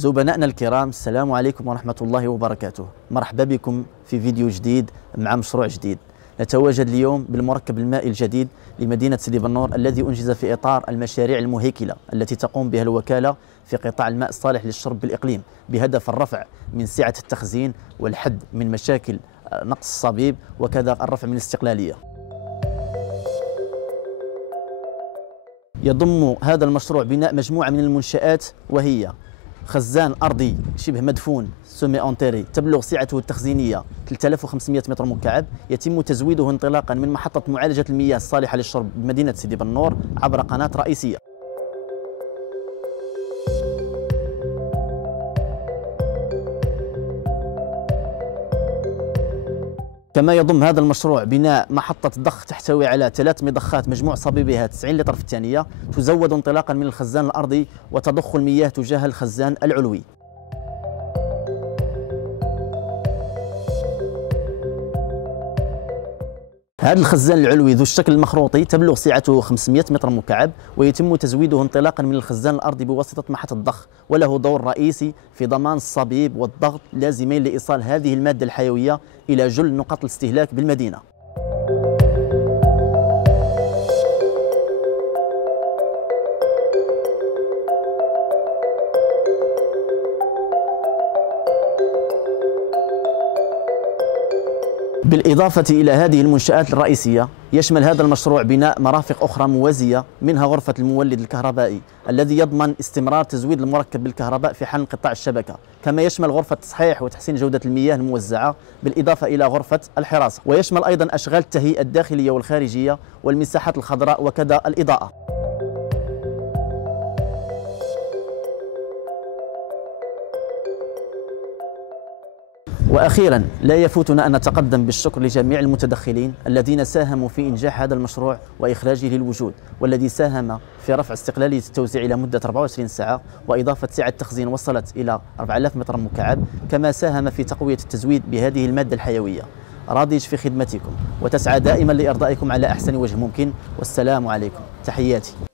زبنائنا الكرام، السلام عليكم ورحمة الله وبركاته. مرحبا بكم في فيديو جديد مع مشروع جديد. نتواجد اليوم بالمركب المائي الجديد لمدينة سيدي بنور الذي أنجز في إطار المشاريع المهيكلة التي تقوم بها الوكالة في قطاع الماء الصالح للشرب بالإقليم، بهدف الرفع من سعة التخزين والحد من مشاكل نقص الصبيب، وكذا الرفع من الاستقلالية. يضم هذا المشروع بناء مجموعة من المنشآت، وهي خزان أرضي شبه مدفون سومي أونتيري تبلغ سعته التخزينية 3500 متر مكعب، يتم تزويده انطلاقا من محطة معالجة المياه الصالحة للشرب بمدينة سيدي بنور عبر قناة رئيسية. كما يضم هذا المشروع بناء محطة ضخ تحتوي على 3 مضخات مجموع صبيبها 90 لتر في الثانية، تزود انطلاقا من الخزان الأرضي وتضخ المياه تجاه الخزان العلوي. هذا الخزان العلوي ذو الشكل المخروطي تبلغ سعته 500 متر مكعب، ويتم تزويده انطلاقا من الخزان الأرضي بواسطة محطة الضخ، وله دور رئيسي في ضمان الصبيب والضغط لازمين لإيصال هذه المادة الحيوية إلى جل نقاط الاستهلاك بالمدينة. بالإضافة إلى هذه المنشآت الرئيسية، يشمل هذا المشروع بناء مرافق أخرى موازية، منها غرفة المولد الكهربائي الذي يضمن استمرار تزويد المركب بالكهرباء في حال انقطاع الشبكة، كما يشمل غرفة تصحيح وتحسين جودة المياه الموزعة، بالإضافة إلى غرفة الحراسة، ويشمل أيضا أشغال التهيئة الداخلية والخارجية والمساحات الخضراء وكذا الإضاءة. وأخيرا لا يفوتنا أن نتقدم بالشكر لجميع المتدخلين الذين ساهموا في إنجاح هذا المشروع وإخراجه للوجود، والذي ساهم في رفع استقلالية التوزيع إلى مدة 24 ساعة، وإضافة سعة التخزين وصلت إلى 4000 متر مكعب، كما ساهم في تقوية التزويد بهذه المادة الحيوية. راضيش في خدمتكم وتسعى دائما لإرضائكم على أحسن وجه ممكن، والسلام عليكم، تحياتي.